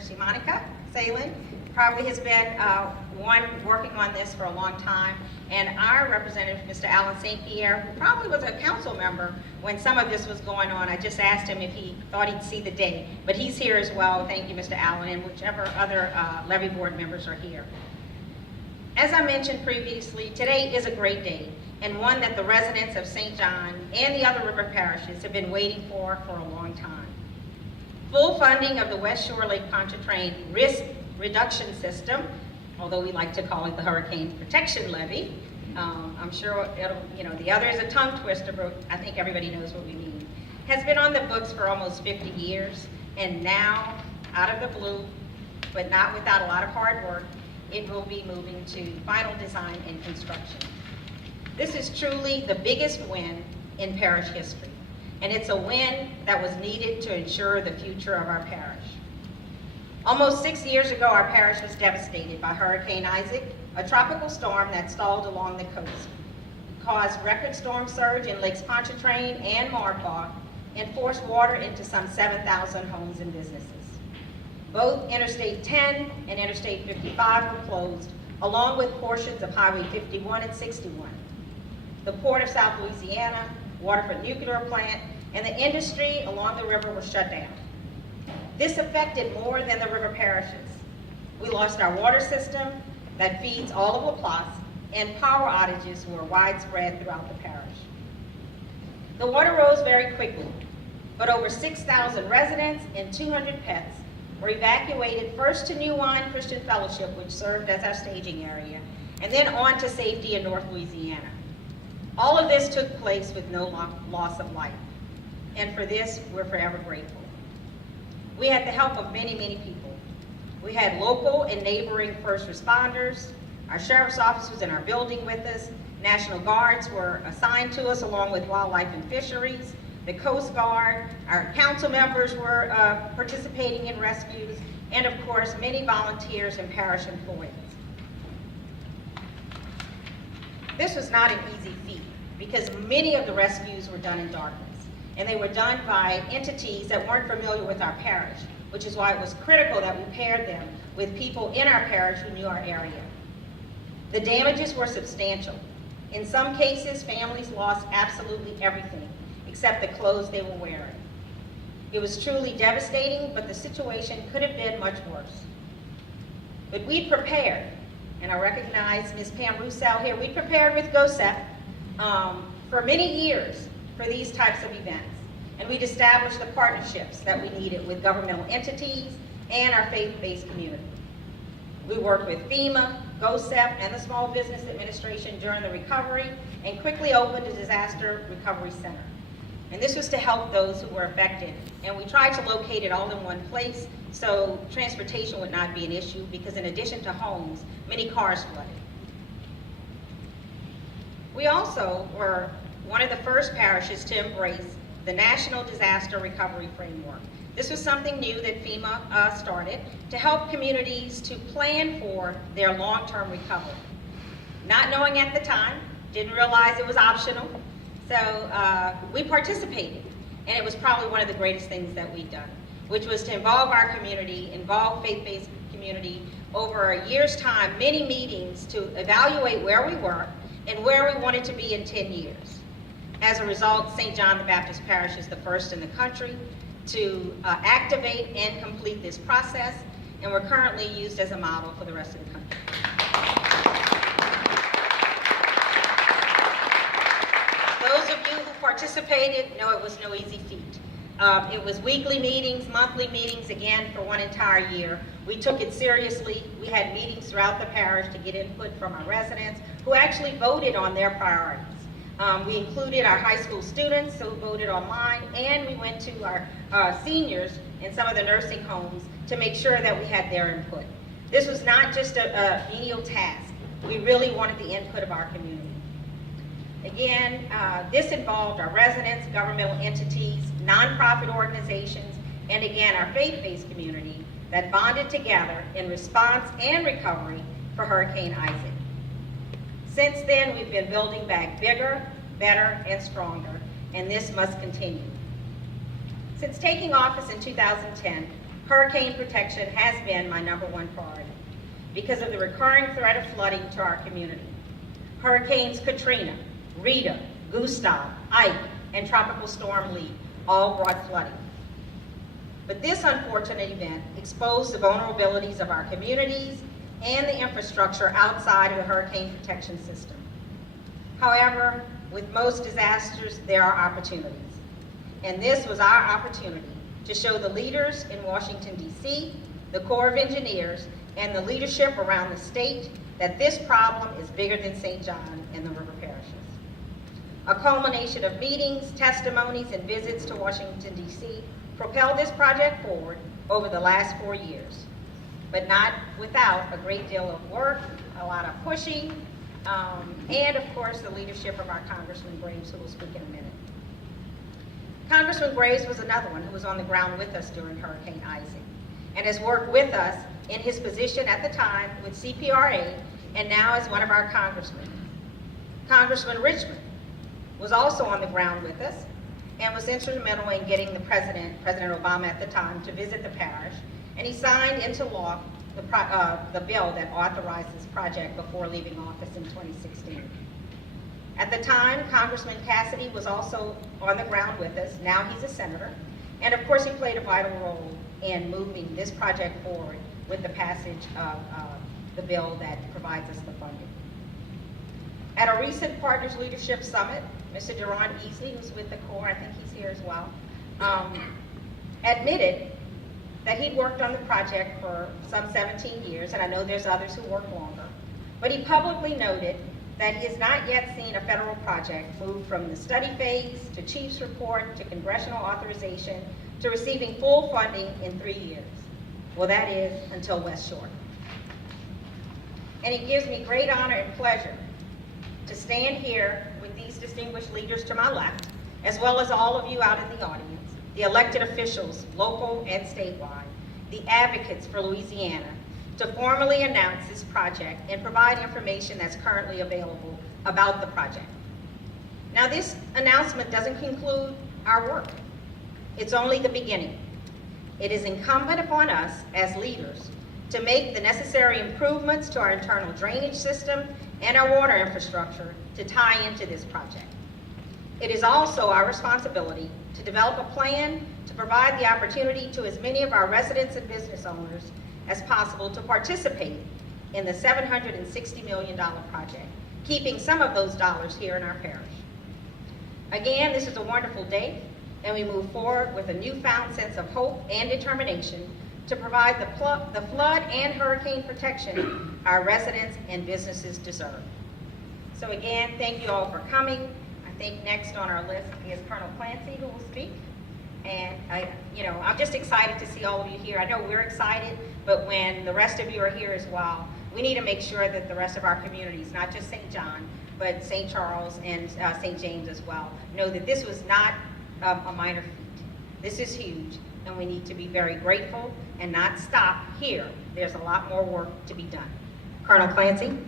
Senator Monica Salin probably has been one working on this for a long time, and our representative, Mr. Alan St. Pierre, who probably was a council member when some of this was going on. I just asked him if he thought he'd see the day, but he's here as well. Thank you, Mr. Allen, and whichever other levy board members are here. As I mentioned previously, today is a great day, and one that the residents of St. John and the other river parishes have been waiting for a long time. Full funding of the West Shore Lake Pontchartrain Risk Reduction System, although we like to call it the Hurricane Protection Levy. I'm sure it'll, the other is a tongue twister, but I think everybody knows what we mean. Has been on the books for almost 50 years, and now, out of the blue, but not without a lot of hard work, it will be moving to final design and construction. This is truly the biggest win in parish history, and it's a win that was needed to ensure the future of our parish. Almost 6 years ago, our parish was devastated by Hurricane Isaac, a tropical storm that stalled along the coast. It caused record storm surge in Lakes Pontchartrain and Marquardt and forced water into some 7,000 homes and businesses. Both Interstate 10 and Interstate 55 were closed, along with portions of Highway 51 and 61. The Port of South Louisiana, Waterford Nuclear Plant, and the industry along the river were shut down. This affected more than the river parishes. We lost our water system that feeds all of Laplace, and power outages were widespread throughout the parish. The water rose very quickly, but over 6,000 residents and 200 pets were evacuated first to New Wine Christian Fellowship, which served as our staging area, and then on to safety in North Louisiana. All of this took place with no loss of life, and for this, we're forever grateful. We had the help of many, many people. We had local and neighboring first responders, our sheriff's office was in our building with us, National Guards were assigned to us along with Wildlife and Fisheries, the Coast Guard, our council members were participating in rescues, and of course, many volunteers and parish employees. This was not an easy feat because many of the rescues were done in darkness, and they were done by entities that weren't familiar with our parish, which is why it was critical that we paired them with people in our parish who knew our area. The damages were substantial. In some cases, families lost absolutely everything except the clothes they were wearing. It was truly devastating, but the situation could have been much worse. But we prepared, and I recognize Ms. Pam Roussel here, we prepared with GOSEP for many years for these types of events. And we'd established the partnerships that we needed with governmental entities and our faith-based community. We worked with FEMA, GOSEP, and the Small Business Administration during the recovery and quickly opened a disaster recovery center. And this was to help those who were affected. And we tried to locate it all in one place so transportation would not be an issue because in addition to homes, many cars flooded. We also were one of the first parishes to embrace the National Disaster Recovery Framework. This was something new that FEMA started to help communities to plan for their long-term recovery. Not knowing at the time, didn't realize it was optional, so we participated, and it was probably one of the greatest things that we've done, which was to involve our community, involve faith-based community over a year's time, many meetings to evaluate where we were and where we wanted to be in 10 years. As a result, St. John the Baptist Parish is the first in the country to activate and complete this process, and we're currently used as a model for the rest of the country. Those of you who participated know it was no easy feat. It was weekly meetings, monthly meetings, again, for one entire year. We took it seriously. We had meetings throughout the parish to get input from our residents who actually voted on their priorities. We included our high school students who voted online, and we went to our seniors in some of the nursing homes to make sure that we had their input. This was not just a menial task. We really wanted the input of our community. Again, this involved our residents, governmental entities, nonprofit organizations, and again, our faith-based community that bonded together in response and recovery for Hurricane Isaac. Since then, we've been building back bigger, better, and stronger, and this must continue. Since taking office in 2010, hurricane protection has been my #1 priority because of the recurring threat of flooding to our community. Hurricanes Katrina, Rita, Gustav, Ike, and Tropical Storm Lee all brought flooding. But this unfortunate event exposed the vulnerabilities of our communities and the infrastructure outside of the hurricane protection system. However, with most disasters, there are opportunities. And this was our opportunity to show the leaders in Washington, D.C., the Corps of Engineers, and the leadership around the state that this problem is bigger than St. John and the river parishes. A culmination of meetings, testimonies, and visits to Washington, D.C. propelled this project forward over the last 4 years, but not without a great deal of work, a lot of pushing, and of course the leadership of our Congressman Graves, who will speak in a minute. Congressman Graves was another one who was on the ground with us during Hurricane Isaac and has worked with us in his position at the time with CPRA and now as one of our congressmen. Congressman Richmond was also on the ground with us and was instrumental in getting the President Obama at the time, to visit the parish, and he signed into law the bill that authorized this project before leaving office in 2016. At the time, Congressman Cassidy was also on the ground with us. Now he's a senator, and of course he played a vital role in moving this project forward with the passage of the bill that provides us the funding. At a recent Partners Leadership Summit, Mr. Deron Easley, who's with the Corps, I think he's here as well, admitted that he'd worked on the project for some 17 years, and I know there's others who work longer, but he publicly noted that he has not yet seen a federal project move from the study phase to chief's report to congressional authorization to receiving full funding in 3 years. Well, that is until West Shore. And it gives me great honor and pleasure to stand here with these distinguished leaders to my left, as well as all of you out in the audience, the elected officials, local and statewide, the advocates for Louisiana, to formally announce this project and provide information that's currently available about the project. Now, this announcement doesn't conclude our work. It's only the beginning. It is incumbent upon us as leaders to make the necessary improvements to our internal drainage system and our water infrastructure to tie into this project. It is also our responsibility to develop a plan to provide the opportunity to as many of our residents and business owners as possible to participate in the $760 million project, keeping some of those dollars here in our parish. Again, this is a wonderful day, and we move forward with a newfound sense of hope and determination to provide the flood and hurricane protection our residents and businesses deserve. So again, thank you all for coming. I think next on our list is Colonel Clancy, who will speak. And I'm just excited to see all of you here. I know we're excited, but when the rest of you are here as well, we need to make sure that the rest of our communities, not just St. John, but St. Charles and St. James as well, know that this was not a minor feat. This is huge, and we need to be very grateful and not stop here. There's a lot more work to be done. Colonel Clancy.